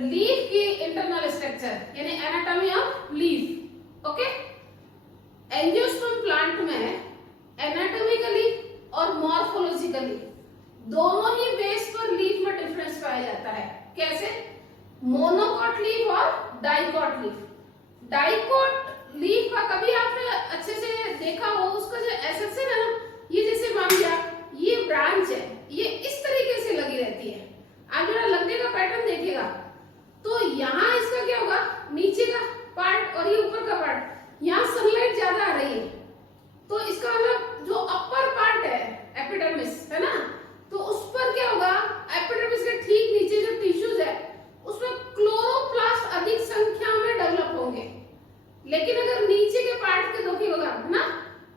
Leaf की internal structure यानी anatomy of leaf. Okay, angiosperm plant में एनाटॉमिकली और मॉर्फोलॉजिकली दोनों ही बेस पर लीफ में डिफरेंस पाया जाता है। कैसे? मोनोकॉट लीफ और डाइकॉट लीफ। डाइकॉट लीफ का कभी आपने अच्छे से देखा हो, उसका जो एसेंस है ना, ये जैसे मान लिया ये ब्रांच है, ये इस तरीके से लगी रहती है। आप जरा लगने का पैटर्न देखिएगा तो यहाँ इसका क्या होगा, नीचे का पार्ट और ये ऊपर का पार्ट, यहाँ सनलाइट ज्यादा आ रही है तो इसका मतलब जो अपर पार्ट है एपिडर्मिस है ना, तो उस पर क्या होगा, एपिडर्मिस के ठीक नीचे जो टिश्यूज है उसमें क्लोरोप्लास्ट अधिक संख्या में डेवलप होंगे। लेकिन अगर नीचे के पार्ट के देखिएगा ना,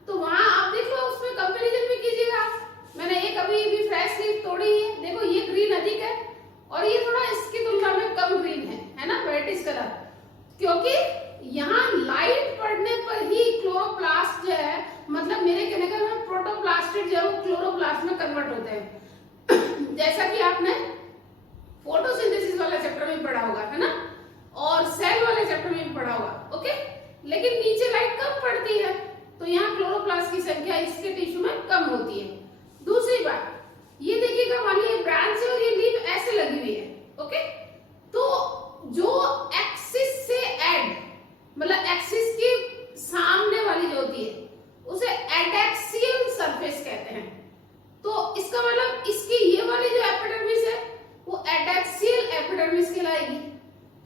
तो वहां आप देख लो, उसमें कंपैरिजन भी कीजिएगा। मैंने एक अभी भी फ्रेश लीफ तोड़ी है, देखो ये ग्रीन अधिक है और ये थोड़ा इसकी तुलना में कम ग्रीन है ना, रेडिश कलर, क्योंकि यहाँ लाइट पड़ने पर ही क्लोरोप्लास्ट जो है, मतलब मेरे कहने का मतलब प्रोटोप्लास्टिड जो है वो क्लोरोप्लास्ट में कन्वर्ट होते हैं। जैसा कि आपने फोटोसिंथेसिस वाला चैप्टर में पढ़ा होगा है ना, और सेल वाले चैप्टर में भी पढ़ा होगा। ओके, लेकिन नीचे लाइट कम पड़ती है तो यहाँ क्लोरोप्लास्ट की संख्या इसके टिश्यू में कम होती है। दूसरी बात ये देखिएगा, मान लीजिए ब्रांच है और ये लीफ ऐसे लगी हुई है। ओके, तो जो एक्सिस से एड, मतलब एक्सिस की सामने वाली जो होती है उसे एडेक्सियल सरफेस कहते हैं। तो इसका मतलब इसकी ये वाली जो एपिडर्मिस है वो एडेक्सियल एपिडर्मिस कहलाएगी।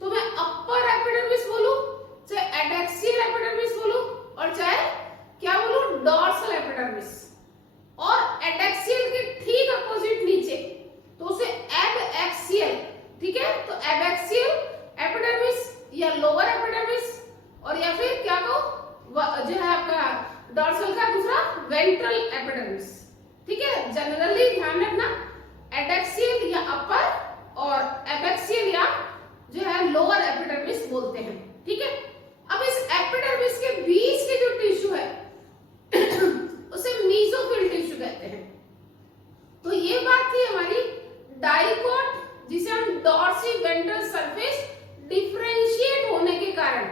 तो मैं अपर एपिडर्मिस बोलूं, चाहे एडेक्सियल एपिडर्मिस बोलूं, और चाहे क्या बोलूं, डॉर्सल एपिडर्मिस। और एडेक्सियल के ठीक अपोजिट नीचे तो उसे एबएक्सियल, ठीक है, तो एबएक्सियल एपिडर्मिस या लोअर एपिडर्मिस, और या फिर क्या कहो जो है आपका डॉर्सल का दूसरा वेंट्रल एपिडर्मिस। ठीक है, जनरली ध्यान रखना एडेक्सियल या अपर और एबैक्सियल या जो है लोअर एपिडर्मिस बोलते हैं। ठीक है, अब इस एपिडर्मिस के बीच के जो टिश्यू है उसे मीसोफिल टिश्यू कहते हैं। तो ये बात थी हमारी डाइकोट, जिसे हम डॉर्सी वेंट्रल सरफेस डिफरेंशिएट होने के कारण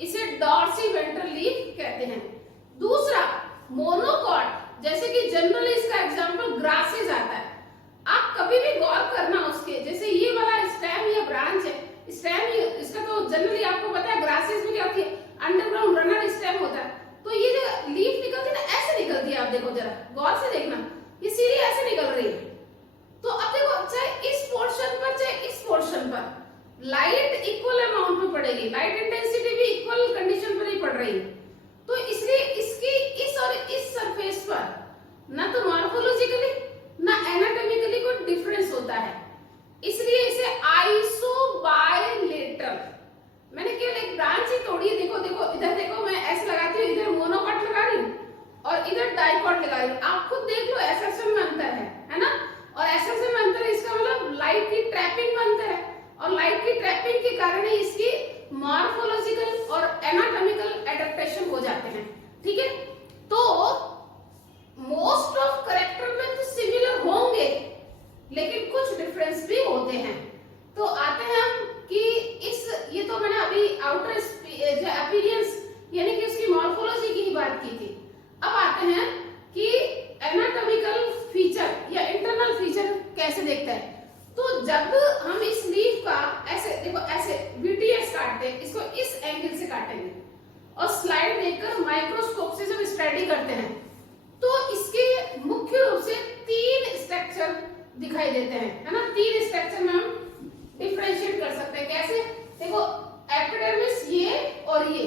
इसे डॉर्सी वेंट्रल लीफ कहते हैं। दूसरा मोनोकॉट, जैसे कि जनरली इसका एग्जांपल ग्रासेस आता है, आप कभी भी गौर करना उसके, जैसे ये वाला स्टेम या ब्रांच है, स्टेम इसका तो जनरली आपको पता है ग्रासेस में क्या होती है, अंडरग्राउंड रनर स्टेम होता है। तो ये जो लीफ निकलती है ना, ऐसे निकलती है, आप देखो जरा गौर से देखना, ये सीधी ऐसे निकल रही है। तो अब देखो, चाहे इस पोर्शन पर चाहे इस पोर्शन पर लाइट इक्वल अमाउंट में पड़ेगी, लाइट इंटेंसिटी भी इक्वल कंडीशन पर ही पड़ रही है। तो इसलिए इसकी इस और इस सरफेस पर ना तो मॉर्फोलॉजिकली ना एनाटॉमिकली कोई डिफरेंस होता है, इसलिए इसे आइसोबायलेटरल, मैंने केवल एक ब्रांच ही तोड़ी है। देखो देखो इधर देखो, मैं ऐसे लगाती हूँ, इधर मोनोकॉट लगा रही हूँ और इधर डाइकॉट लगा रही हूँ। आप खुद देख लो एसएसएम में अंतर है ना, और एसएसएम में अंतर है, इसका मतलब लाइट की ट्रैपिंग में अंतर है, और लाइट की ट्रैपिंग के कारण ही इसकी मॉर्फोलॉजिकल और एनाटॉमिकल एडेप्टेशन हो जाते हैं। ठीक है, तो मोस्ट ऑफ कैरेक्टर में तो सिमिलर होंगे लेकिन कुछ डिफरेंस भी होते हैं। तो आते हैं हम कि इस, ये तो मैंने अभी आउटर जो अपीयरेंस यानी कि उसकी मॉर्फोलॉजी की ही बात की थी। अब आते हैं कि एनाटॉमिकल फीचर या इंटरनल फीचर कैसे देखते हैं। तो जब हम इस लीफ का ऐसे देखो, ऐसे बीटीएस काटते हैं, इसको इस एंगल से काटेंगे और स्लाइड देखकर माइक्रोस्कोप से जब स्टडी करते हैं तो इसके मुख्य रूप से 3 स्ट्रक्चर दिखाई देते हैं, है ना। 3 स्ट्रक्चर में हम डिफरेंशिएट कर सकते हैं। कैसे? देखो, एपिडर्मिस ये और ये,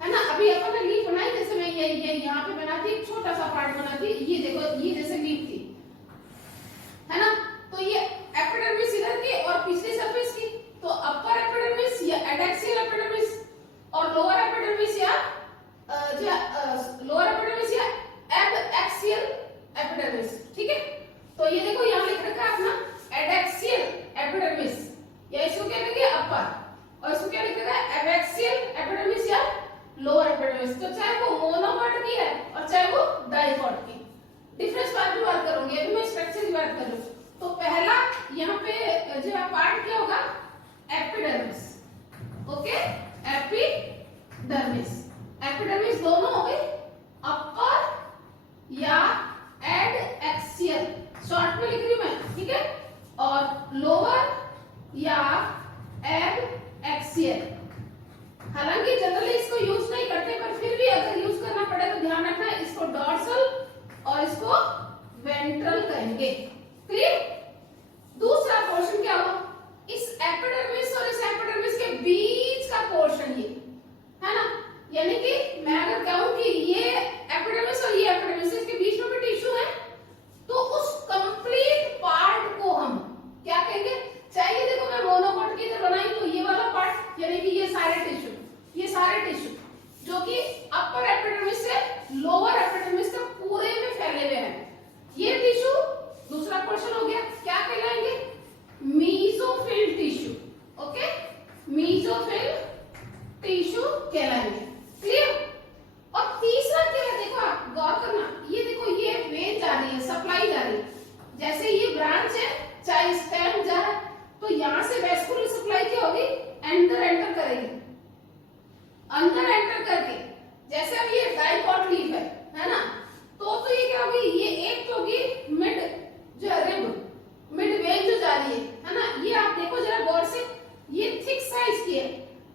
है ना। अभी अपन ने लीफ बनाई, जैसे मैं ये यहाँ पे बनाती, एक छोटा सा पार्ट बनाती, ये देखो ये जैसे लीफ थी, है ना। तो ये एपिडर्मिस इधर की और पिछली सरफेस की, तो अपर एपिडर्मिस या एडेक्सियल एपिडर्मिस और लोअर एपिडर्मिस या लोअर एपिडर्मिस या एबएक्सियल एपिडर्मिस। ठीक है, तो ये देखो यहाँ लिख रखा है अपना एडेक्सियल एपिडर्मिस, या इसको क्या लिखेंगे अपर, और इसको क्या लिख रखा है एबैक्सियल एपिडर्मिस या लोअर एपिडर्मिस। तो चाहे वो मोनोकॉट की है और चाहे वो डाइकॉट की, डिफरेंस बाद में बात करूंगी, अभी मैं स्ट्रक्चर की बात कर रही हूँ। तो पहला यहाँ पे जो पार्ट क्या होगा, शॉर्ट में लिख रही हूं मैं, ठीक है। और लोअर या एब एक्सियल, हालांकि जनरली इसको यूज नहीं करते, पर फिर भी अगर यूज करना पड़े तो ध्यान रखना इसको डॉर्सल और इसको वेंट्रल कहेंगे। क्लियर? दूसरा पोर्शन क्या हुआ, इस एपिडर्मिस और इस एपिडर्मिस के बीच का पोर्शन ये है ना, यानी कि मैं अगर कहूं कि ये एपिडर्मिस और ये एपिडर्मिस, इसके बीच में भी टिश्यू है, तो उस कंप्लीट पार्ट को हम क्या कहेंगे, चाहिए देखो मैं मोनोकोट की तरह बनाई तो ये वाला पार्ट, यानी कि ये सारे टिश्यू जो कि अपर एपिडर्मिस से लोअर एपिडर्मिस तक पूरे में फैले हुए हैं, ये टिश्यू दूसरा पोर्शन हो गया, क्या कहलाएंगे, mesophyll tissue. Okay, mesophyll tissue कहलाएंगे। क्लियर? और तीसरा क्या है, देखो आप गौर करना, ये देखो ये वेन जा रही है, सप्लाई जा रही है, जैसे ये ब्रांच है चाहे स्टेम जा रहा है, तो यहां से वेस्कुलर सप्लाई क्या होगी, एंटर करेगी, अंदर एंटर करके, जैसे अब ये डाइकोट लीफ है ना, तो ये क्या होगी, ये एक तो होगी मिड जो रिब, मिड वेन जो जा रही है ना, ये आप देखो जरा गौर से, ये थिक साइज की है,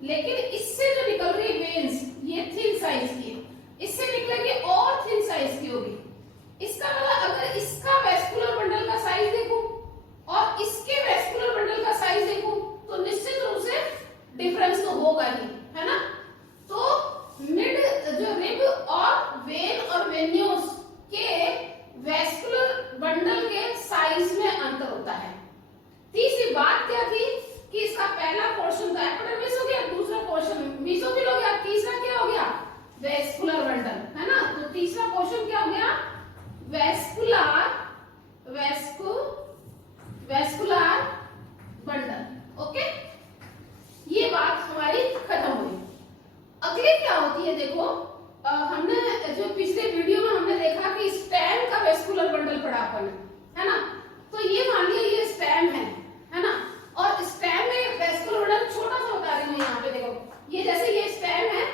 लेकिन इससे जो निकल रही वेन्स ये थिन साइज की है, इससे निकलेगी और थिन साइज की होगी। इसका मतलब अगर इसका वेस्कुलर बंडल का साइज देखूं और इसके वेस्कुलर बंडल का साइज देखूं तो निश्चित रूप से डिफरेंस तो होगा ही, है ना। तो मिड जो रिब और वेन और वेन्यूस के वेस्कुलर बंडल के साइज में अंतर होता है। तीसरी बात क्या थी कि इसका पहला पोर्शन तो एपिडर्मिस हो गया, दूसरा पोर्शन मीसोफिल हो गया, तीसरा क्या हो गया, वेस्कुलर बंडल, है ना। तो तीसरा पोर्शन क्या हो गया, वेस्कुलर बंडल। ओके, ये बात हमारी खत्म हुई। अगली क्या होती है, देखो हमने जो पिछले वीडियो में हमने देखा कि स्टेम का वेस्कुलर बंडल पढ़ा अपन, है ना। तो ये मान लिया ये स्टेम है ना, और स्टेम में वेस्कुलर बंडल छोटा सा बता रही हूँ यहाँ पे, देखो ये जैसे ये स्टेम है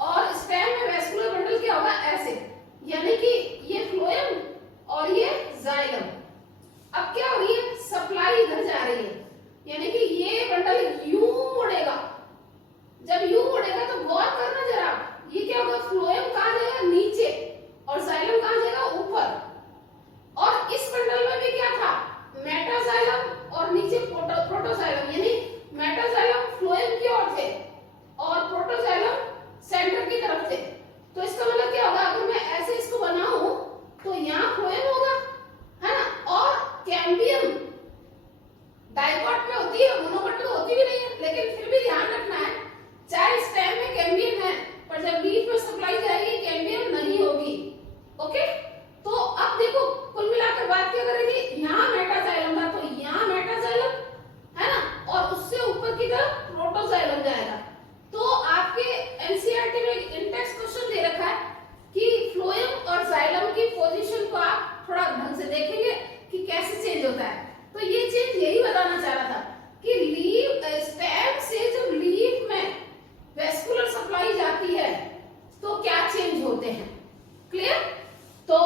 और स्टेम में वेस्कुलर बंडल क्या होगा, ऐसे, यानी कि ये फ्लोएम और ये जाइलम। अब क्या हो रही है, सप्लाई इधर जा रही है, यानी कि ये बंडल यूं मुड़ेगा, जब यूं मुड़ेगा तो गौर करना जरा, ये क्या होगा, फ्लोएम कहां जाएगा, नीचे, और जाइलम कहां जाएगा, ऊपर। और इस बंडल में भी क्या था, मेटाजाइलम और नीचे प्रोटोजाइलम, यानी मेटाजाइलम फ्लोएम की ओर थे और प्रोटोजाइलम सेंटर की तरफ थे। तो इसका मतलब क्या होगा, अगर मैं ऐसे इसको बनाऊं तो यहाँ फ्लोएम होगा, है ना, और कैम्बियम डाइकोट में होती है, मोनोकोट में होती भी नहीं है, लेकिन फिर भी ध्यान रखना है, चाहे स्टेम में कैम्बियम है, पर जब लीफ में सप्लाई जाएगी कैम्बियम नहीं होगी। ओके, तो अब देखो कुल मिलाकर बात क्या करेगी, यहाँ मेटाजाइलम था तो यहाँ मेटाजाइलम, है ना, और उससे ऊपर की तरफ प्रोटोजाइलम जाएगा। तो आपके एनसीईआरटी में एक इंडेक्स क्वेश्चन दे रखा है कि फ्लोएम और जाइलम की पोजीशन को आप थोड़ा ढंग से देखेंगे कि कैसे चेंज होता है। तो ये चेंज यही बताना चाह रहा था कि लीफ स्टेम से जब लीफ में वेस्कुलर सप्लाई जाती है तो क्या चेंज होते हैं। क्लियर? तो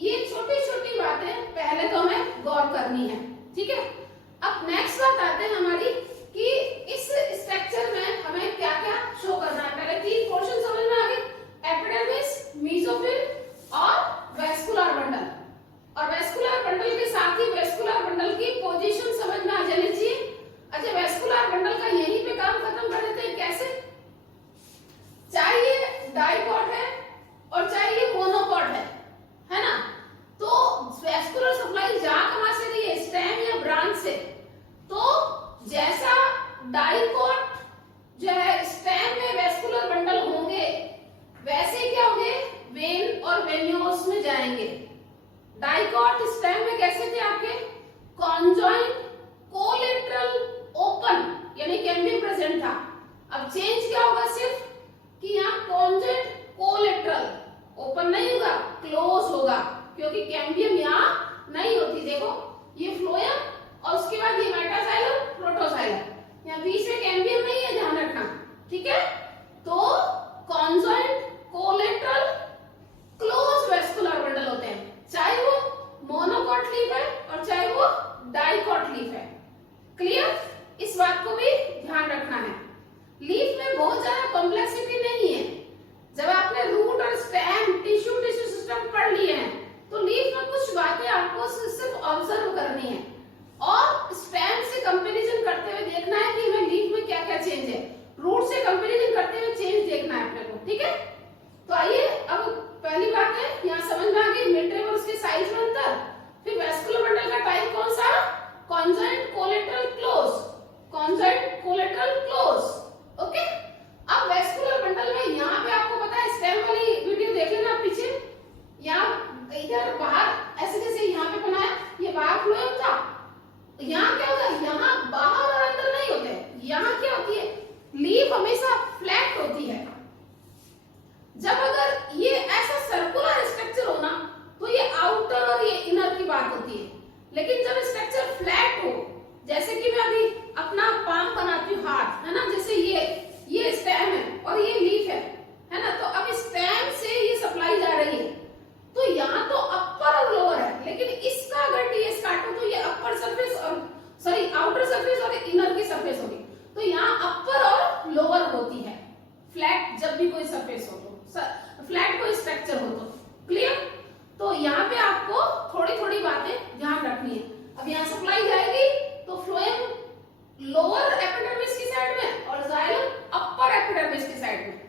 ये छोटी छोटी बातें पहले तो हमें गौर करनी है, ठीक है। अब नेक्स्ट बात आते हैं हमारी कि इस स्ट्रक्चर में हमें क्या क्या शो करना है। पहले तीन पोर्शन समझ में आ गए, एपिडर्मिस, मीसोफिल और वेस्कुलर बंडल। और वेस्कुलर बंडल के साथ ही वेस्कुलर बंडल की पोजीशन समझ में आ जानी चाहिए। अच्छा, वेस्कुलर बंडल का यहीं पे काम खत्म कर देते हैं, कैसे, चाहे ये डाइकोट है और चाहे ये मोनोकोट है ना, तो वेस्कुलर सप्लाई जा कहां से रही है, स्टेम या ब्रांच से। तो जैसा डाइकोट जो है स्टेम में वेस्कुलर बंडल होंगे, वैसे क्या होंगे, वेन और वेन्यूल्स में जाएंगे। डाइकोट स्टेम में कैसे थे आपके, कॉन्जॉइंट, कोलेटरल, ओपन, यानी कैम्बियम प्रेजेंट था। अब चेंज क्या होगा सिर्फ कि यहाँ कॉन्जॉइंट, कोलेटरल, ओपन नहीं होगा, क्लोज होगा, क्योंकि कैम्बियम यहाँ नहीं होती। देखो ये फ्लोएम और उसके बाद ये मेटाजाइलम, प्रोटोजाइलम, यहाँ बीच में कैम्बियम नहीं है, ध्यान रखना, ठीक है। तो conjoint, collateral, close vascular bundle होते हैं, चाहे वो मोनोकोट लीफ है और चाहे डाइकॉट लीफ है। क्लियर? इस बात को भी ध्यान रखना है। लीफ में बहुत ज्यादा कॉम्प्लेक्सिटी नहीं है। जब आपने रूट और स्टेम टिश्यू सिस्टम पढ़ लिए हैं तो लीफ में कुछ बातें आपको सिर्फ ऑब्जर्व करनी है और स्टेम से कंपैरिजन करते हुए देखना है कि हमें लीफ में क्या क्या चेंज है, रूट से कंपैरिजन करते हुए चेंज देखना है अपने को। ठीक है, तो आइए अब पहली बात है यहाँ समझ में आ गई मिड और उसके साइज में अंतर। फिर वैस्कुलर बंडल का टाइप कौन सा? Conjoint collateral close, conjoint collateral close. Okay, अब वैस्कुलर बंडल में यहाँ पे आपको पता है स्टेम वाली वीडियो देख लेना पीछे, यहाँ इधर बाहर ऐसे जैसे यहाँ पे बनाया, ये बाहर फ्लोएम था, यहाँ क्या होता है, यहाँ बाहर और अंदर नहीं होते, यहाँ क्या होती है, लीफ हमेशा फ्लैट होती है। जब अगर ये ऐसा सर्कुलर स्ट्रक्चर हो ना तो ये आउटर और ये इनर की बात होती है, लेकिन जब स्ट्रक्चर फ्लैट हो, जैसे कि मैं अभी अपना पाम बनाती हूँ हाथ, है ना, जैसे ये स्टेम है और ये लीफ है ना, तो अब स्टेम से ये सप्लाई जा रही है तो यहाँ तो अपर और लोअर है, लेकिन इसका अगर टीएस काटो तो ये अपर सरफेस और सॉरी आउटर सरफेस और इनर की सरफेस होगी, तो यहाँ अपर और लोअर होती है फ्लैट। जब भी कोई सरफेस हो तो फ्लैट कोई स्ट्रक्चर हो तो क्लियर। तो यहाँ पे आपको थोड़ी थोड़ी बातें ध्यान रखनी है। अब यहाँ सप्लाई जाएगी तो फ्लोएम लोअर एपिडर्मिस की साइड में और जाइलम अपर एपिडर्मिस की साइड में,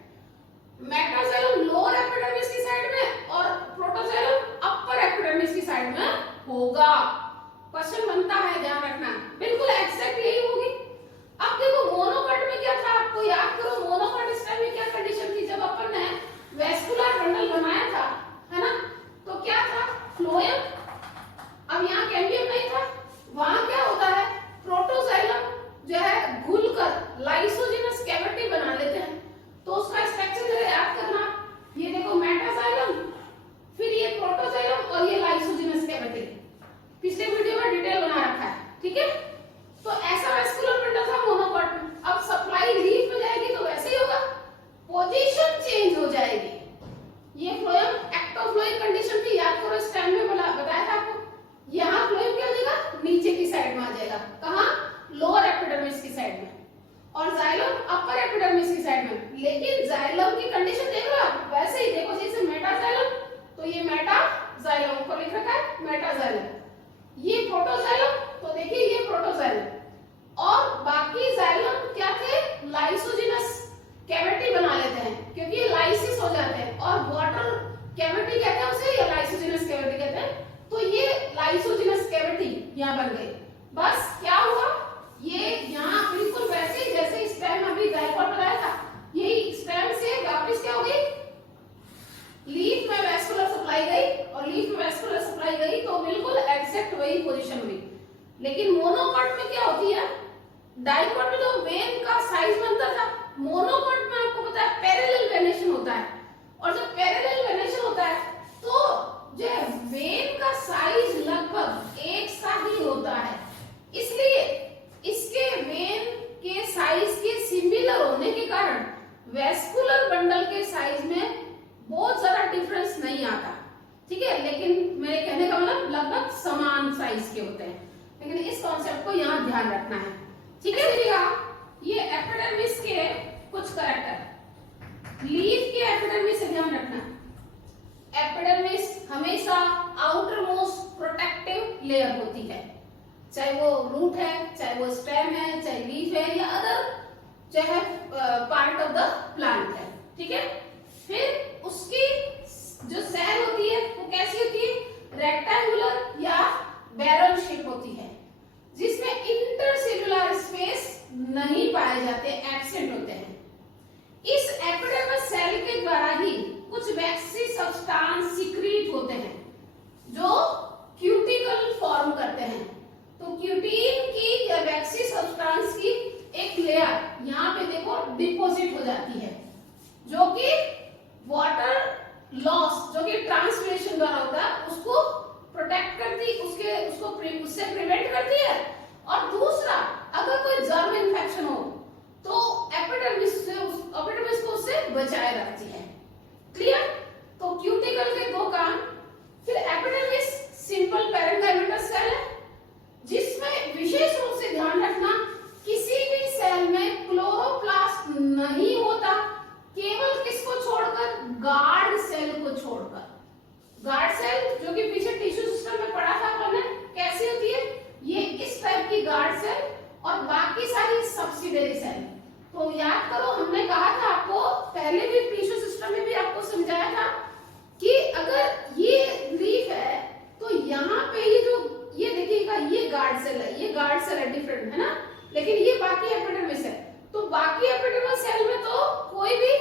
मेटाजाइलम लोअर एपिडर्मिस की साइड में और प्रोटोजाइलम अपर एपिडर्मिस की साइड में होगा। क्वेश्चन बनता है, ध्यान रखना, बिल्कुल एग्जैक्ट यही होगी। अब देखो मोनोकॉट में क्या था, आपको याद करो मोनोकॉट स्टेम में क्या कंडीशन थी जब अपन ने वैस्कुलर बंडल बनाया था, है ना, तो क्या था, फ्लोएम, अब यहाँ कैम्बियम नहीं था, वहां क्या होता है, प्रोटोजाइलम जो है घुलकर लाइसोजिनस कैविटी बना लेते हैं, तो उसका स्ट्रक्चर जरा याद करना, ये देखो मेटाजाइलम, फिर ये प्रोटोजाइलम और ये लाइसोजिनस कैविटी, पिछले वीडियो में डिटेल बना रखा है। ठीक है, तो ऐसा वैस्कुलर बंडल था मोनोकॉट में। अब सप्लाई लीफ में जाएगी तो वैसे ही होगा, पोजीशन चेंज हो जाएगी। ये फ्लोएम एक्टोफ्लोइक कंडीशन थी, याद करो स्टेम में बताया था आपको, यहाँ फ्लोएम क्या हो जाएगा, नीचे की साइड में आ जाएगा, कहाँ, लोअर एपिडर्मिस की साइड में, और जाइलम अपर एपिडर्मिस की साइड में। लेकिन जाइलम की कंडीशन देख लो आप, वैसे ही देखो जैसे मेटाजाइलम, तो ये मेटाजाइलम ऊपर लिख रखा है मेटाजाइलम, ये प्रोटोजाइलम, तो देखिए ये प्रोटोजाइलम, और बाकी जाइलम क्या थे, लाइसोजिनस कैविटी बना लेते हैं क्योंकि ये लाइसिस हो जाते हैं, और वाटर कैविटी कहते हैं उसे, या लाइसोजिनस कैविटी कहते हैं, तो ये लाइसोजिनस कैविटी यहाँ बन गई। बस क्या हुआ, ये यहाँ बिल्कुल वैसे ही जैसे स्टेम अभी डाइकॉट बनाया था, यही स्टेम से वापस क्या हो गई, लीफ में वैस्कुलर सप्लाई गई, और लीफ में वैस्कुलर सप्लाई गई तो बिल्कुल एग्जैक्ट वही पोजीशन हुई। लेकिन मोनोकॉट में क्या होती है, डाइकॉट में तो वेन का साइज में अंतर था, मोनोकॉट में आपको पता है पैरेलल वेनेशन होता है, और जब पैरेलल वेनेशन होता है तो जो वेन का साइज लगभग एक सा ही होता है, इसलिए इसके वेन के साइज के सिमिलर होने के कारण वैस्कुलर बंडल के साइज में बहुत ज्यादा डिफरेंस नहीं आता। ठीक है, लेकिन मेरे कहने का मतलब लगभग समान साइज के होते हैं, लेकिन इस कॉन्सेप्ट को यहाँ ध्यान रखना है। ठीक है, ये एपिडर्मिस के कुछ कैरेक्टर, लीफ के एपिडर्मिस से ध्यान रखना, एपिडर्मिस हमेशा आउटर मोस्ट प्रोटेक्टिव लेयर होती है, चाहे वो रूट है, चाहे वो स्टेम है, चाहे लीफ है, या अदर चाहे पार्ट ऑफ द प्लांट है। ठीक है, फिर उसकी जो सेल होती है वो कैसी होती है, रेक्टेंगुलर या बैरल शेप होती है, जिसमें इंटरसेलुलर स्पेस नहीं पाए जाते, एब्सेंट होते हैं। इस एपिडर्मिस सेल के द्वारा ही कुछ वैक्सी सब्सटेंस सिक्रीट होते हैं जो क्यूटिकल फॉर्म करते हैं। तो क्यूटीन की या वैक्सी सब्सटेंस की एक लेयर यहाँ पे देखो डिपॉजिट हो जाती है, जो कि वाटर लॉस जो कि ट्रांसपिरेशन द्वारा होता है उसको प्रोटेक्ट करती, उससे प्रिवेंट करती है। और दूसरा, अगर कोई जर्म इन्फेक्शन हो तो एपिडर्मिस को उससे बचाए रखती है। क्लियर? तो क्यूटिकल के दो काम। फिर एपिडर्मिस सिंपल पैरेन्काइमेटस सेल है जिसमें याद करो, हमने कहा था आपको पहले भी टिश्यू सिस्टम में भी आपको समझाया था कि अगर ये लीफ है तो यहाँ पे ये देखिएगा, ये गार्ड सेल है, ये गार्ड सेल है, डिफरेंट है ना, लेकिन ये बाकी एपिडर्मिस है। तो बाकी एपिडर्मल सेल में तो कोई भी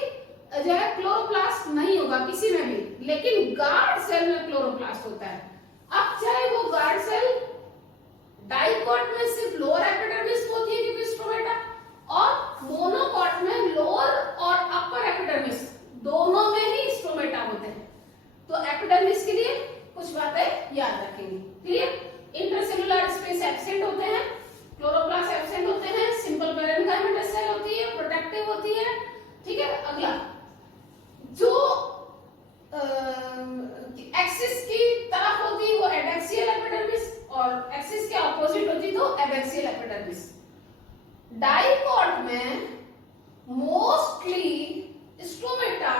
जो है क्लोरोप्लास्ट नहीं होगा किसी में भी, लेकिन गार्ड सेल में क्लोरोप्लास्ट होता है। अब चाहे वो गार्ड सेल डाइकोट में सिर्फ लोअर एपिडर्मिस होती है क्योंकि स्ट्रोमेटा, और मोनोकोट में लोअर और अपर एपिडर्मिस दोनों में ही स्ट्रोमेटा होते हैं। तो एपिडर्मिस के लिए कुछ बातें याद रखेंगे। क्लियर? इंटरसेलुलर स्पेस एब्सेंट होते हैं, क्लोरोप्लास्ट एब्सेंट होते हैं, सिंपल पैरेन्काइमा सेल होती है, प्रोटेक्टिव होती है। ठीक है, अगला जो एक्सिस की तरफ होती है वो एडैक्सियल एपिडर्मिस, और एक्सिस के ऑपोजिट होती तो एबैक्सियल एपिडर्मिस। डाइकोट में मोस्टली स्ट्रोमेटा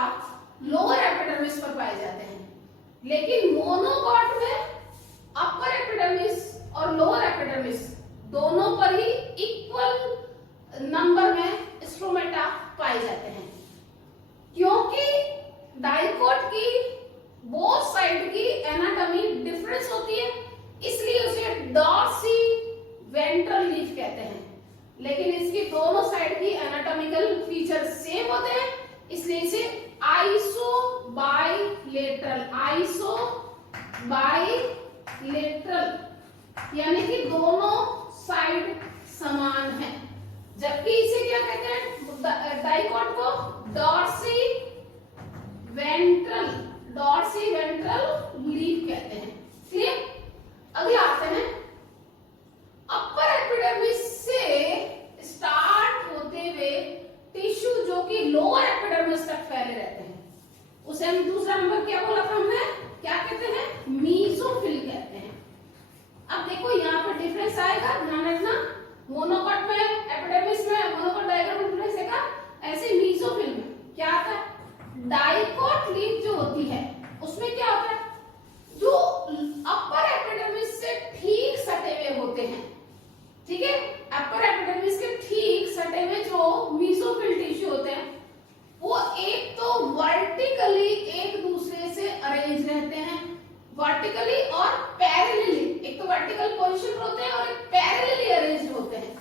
लोअर एपिडर्मिस पर पाए जाते हैं, लेकिन मोनोकोट में अपर एपिडर्मिस और लोअर एपिडर्मिस दोनों पर ही इक्वल नंबर में स्ट्रोमेटा पाए जाते हैं। क्योंकि डाइकोट की बोथ साइड की एनाटॉमी डिफरेंस होती है, इसलिए उसे डॉर्सी वेंट्रल लीफ कहते हैं, लेकिन इसकी दोनों साइड की एनाटॉमिकल फीचर सेम होते हैं, इसलिए इसे आइसोबाइलेटरल यानी कि दोनों साइड समान है। जबकि इसे क्या कहते हैं, डाइकोट को डॉर्सी वेंट्रल लीफ कहते हैं। क्लियर? अगला आते हैं अपर एपिडर्मिस से स्टार्ट होते हुए टिश्यू जो कि लोअर एपिडर्मिस तक फैले रहते हैं, उसे हम दूसरा नंबर क्या बोला था हमने, क्या कहते हैं, मीसोफिल कहते हैं। अब देखो यहाँ पर डिफरेंस आएगा, ध्यान रखना, मोनोकोट में एपिडर्मिस में मोनोकोट डायग्राम में डिफरेंस आएगा, ऐसे मीसोफिल में क्या आता है, डाइकोट लीफ जो होती है उसमें क्या होता है, जो अपर एपिडर्मिस से ठीक सटे हुए होते हैं, ठीक है, अपर एपिडर्मिस के ठीक सटे हुए जो मीसोफिल टिश्यू होते हैं वो एक तो वर्टिकली एक दूसरे से अरेंज रहते हैं, वर्टिकली और पैरेलली, एक तो वर्टिकल पोजीशन होते हैं और एक पैरेलली अरेंज होते हैं।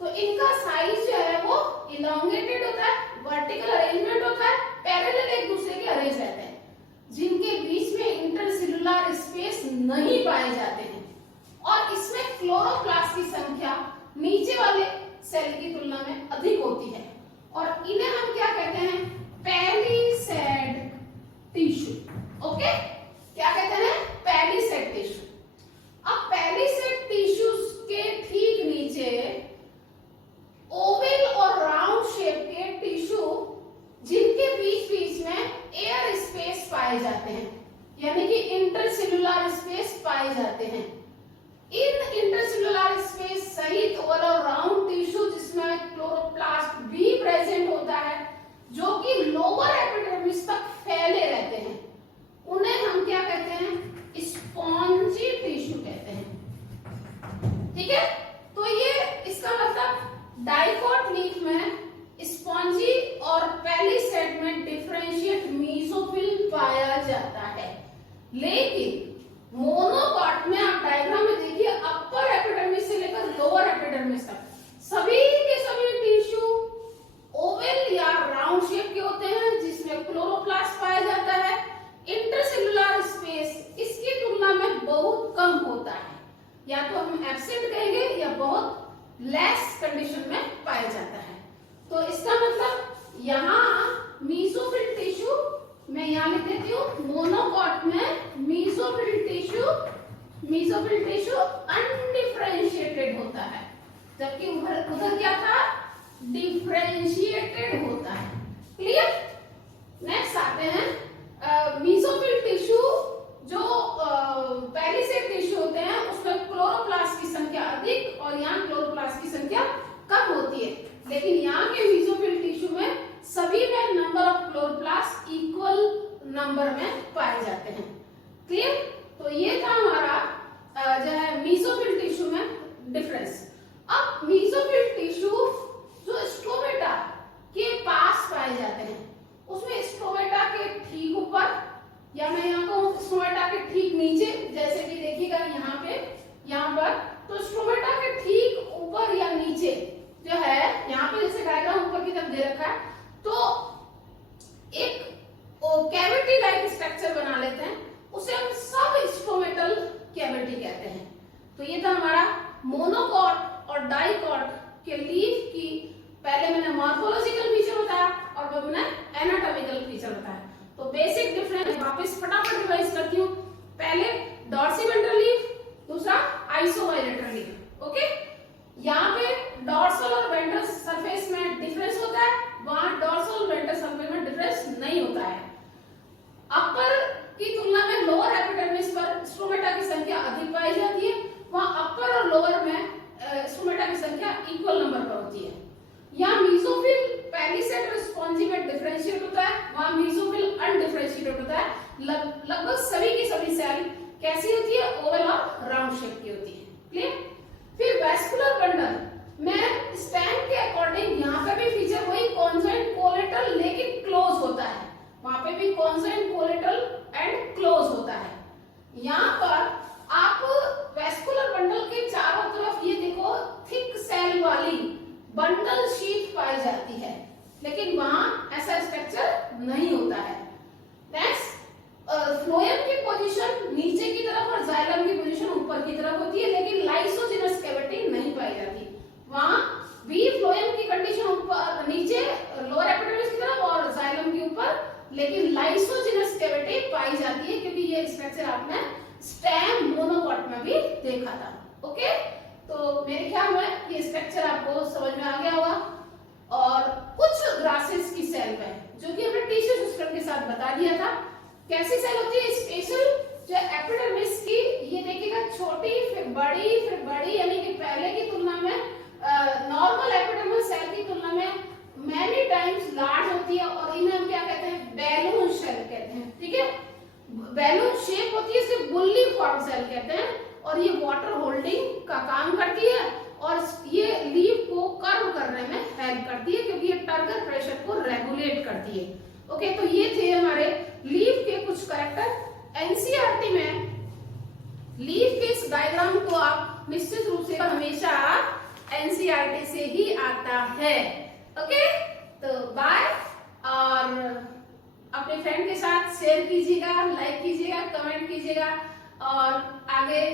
तो इनका साइज जो है वो इलोंगेटेड होता है, वर्टिकल अरेंजमेंट होता है, पैरेलल एक दूसरे के अरेंज रहते हैं, जिनके बीच में इंटरसेलुलर स्पेस नहीं पाए जाते हैं, और इसमें क्लोरोप्लास्ट की संख्या नीचे वाले सेल की तुलना में अधिक होती है, और इन्हें हम क्या कहते हैं, पैलिसेड टिश्यू। ओके, क्या कहते हैं, पैलिसेड टिश्यू। अब पैलिसेड टिश्यूज के ठीक नीचे ओवल और राउंड शेप के टिश्यू जिनके बीच बीच में एयर स्पेस पाए जाते हैं, यानी कि इंटरसेलुलर स्पेस पाए जाते हैं। इन इंटरसेलुलर स्पेस सहित ओवल और राउंड टिश्यू जिसमें क्लोरोप्लास्ट भी प्रेजेंट होता है, जो कि लोअर एपिडर्मिस तक फैले रहते हैं, उन्हें हम क्या कहते हैं, स्पॉन्जी टिश्यू कहते हैं। ठीक है, तो ये इसका मतलब डाइकोट लीफ में स्पॉन्जी और पैलिसेड में डिफरेंशिएट मीसोफिल पाया जाता है, लेकिन मोनोकोट में आप डायग्राम में देखिए अपर एपिडर्मिस से लेकर लोअर एपिडर्मिस तक सभी के सभी टिश्यू ओवल या राउंड शेप के होते हैं, जिसमें क्लोरोप्लास्ट पाया जाता है। इंटरसेलुलर स्पेस इसकी तुलना में बहुत कम होता है, या तो हम एब्सेंट कहेंगे या बहुत लेस कंडीशन में पाया जाता है। तो इसका मतलब यहाँ मीसोफिल टिश्यू, मैं यहाँ लिख देती हूँ, मोनोकोट में मीसोफिल टिश्यू अनडिफरेंशिएटेड होता है, जबकि उधर क्या था, डिफरेंशिएटेड होता है। क्लियर? नेक्स्ट आते हैं मीसोफिल टिश्यू जो पैलिसेड टिश्यू होते हैं, उसमें क्लोरोप्लास्ट की संख्या अधिक और यहाँ क्लोरोप्लास्ट की संख्या कम होती है, लेकिन यहाँ के मीसोफिल टिश्यू में सभी में number of chloroplast equal number में पाए जाते हैं। क्लियर? तो ये था हमारा जो है मीसोफिल टिश्यू में डिफरेंस। अब मीसोफिल टिश्यू जो स्ट्रोमेटा तो ये था हमारा मोनोकॉट और डाइकॉट के लीफ की, पहले मैंने मॉर्फोलॉजिकल फीचर बताया और बाद मैंने एनाटॉमिकल फीचर बताया। तो बेसिक डिफरेंस वापस फटाफट रिवाइज करती हूँ। पहले डॉर्सिवेंट्रल लीफ, दूसरा आइसोबाइलेटरल लीफ। ओके, यहाँ पे डॉर्सल और वेंट्रल सरफेस में डिफरेंस होता है, वहां डॉर्सल और वेंट्रल सरफेस में डिफरेंस नहीं होता है। अपर की तुलना में लोअर एपिडर्मिस पर स्ट्रोमेटा की संख्या अधिक पाई जाती है, वहां अपर और लोअर में स्ट्रोमेटा की संख्या इक्वल नंबर पर होती है। यहाँ मीसोफिल पेलिसेड और स्पॉन्जी में डिफरेंशिएट होता है, वहां मीसोफिल अनडिफरेंशिएटेड होता है। लगभग सभी की सभी सेल कैसी होती है, ओवल और राउंड शेप की होती है। क्लियर? फिर वेस्कुलर बंडल में स्टैंड के अकॉर्डिंग यहाँ पे भी फीचर वही कॉन्जॉइंट कोलेटरल लेकिन क्लोज होता है, वहां पे भी कॉन्जॉइंट कोलेटरल एंड क्लोज होता है। यहाँ पर आप वेस्कुलर बंडल के चारों तरफ ये देखो थिक सेल वाली बंडल शीट पाई जाती है, लेकिन वहां ऐसा स्ट्रक्चर नहीं होता है। नेक्स्ट, फ्लोएम की पोजीशन नीचे की तरफ और जाइलम की पोजीशन ऊपर की तरफ होती है, लेकिन लाइसोजिनस कैविटी नहीं पाई जाती। वहां भी फ्लोएम की कंडीशन ऊपर नीचे लोअर एपिडर्मिस की तरफ और जाइलम के ऊपर, लेकिन लाइसोजिनस कैविटी पाई जाती है, क्योंकि ये स्ट्रक्चर आपने स्टेम मोनोकॉट में भी देखा था। ओके, तो मेरे ख्याल में ये स्ट्रक्चर आपको समझ में आ गया होगा। और कुछ ग्रासेस की सेल में जो कि हमने टिश्यू सिस्टम के साथ बता दिया था, कैसी सेल होती है स्पेशल, जो एपिडर्मिस की ये देखिएगा छोटी फिर बड़ी, यानी कि पहले की तुलना में नॉर्मल एपिडर्मल सेल की तुलना में मैनी टाइम्स लार्ज होती है, और इन्हें हम क्या कहते हैं, बैलून सेल कहते हैं। ठीक है, बैलून शेप होती है, इसे बुल्ली फॉर्म सेल कहते हैं, और ये वाटर होल्डिंग का काम करती है और ये लीफ को कर्व करने में हेल्प करती है, क्योंकि ये टर्गर प्रेशर को रेगुलेट करती है। ओके, तो ये थे हमारे लीफ के कुछ कैरेक्टर। एनसीईआरटी में लीफ के इस डायग्राम को आप निश्चित रूप से हमेशा एनसीईआरटी से ही आता है। ओके, तो बाय, और अपने फ्रेंड के साथ शेयर कीजिएगा, लाइक कीजिएगा, कमेंट कीजिएगा, और आगे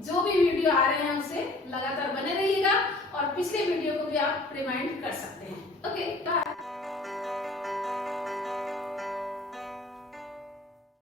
जो भी वीडियो आ रहे हैं उसे लगातार बने रहिएगा, और पिछले वीडियो को भी आप रिमाइंड कर सकते हैं। Okay, bye.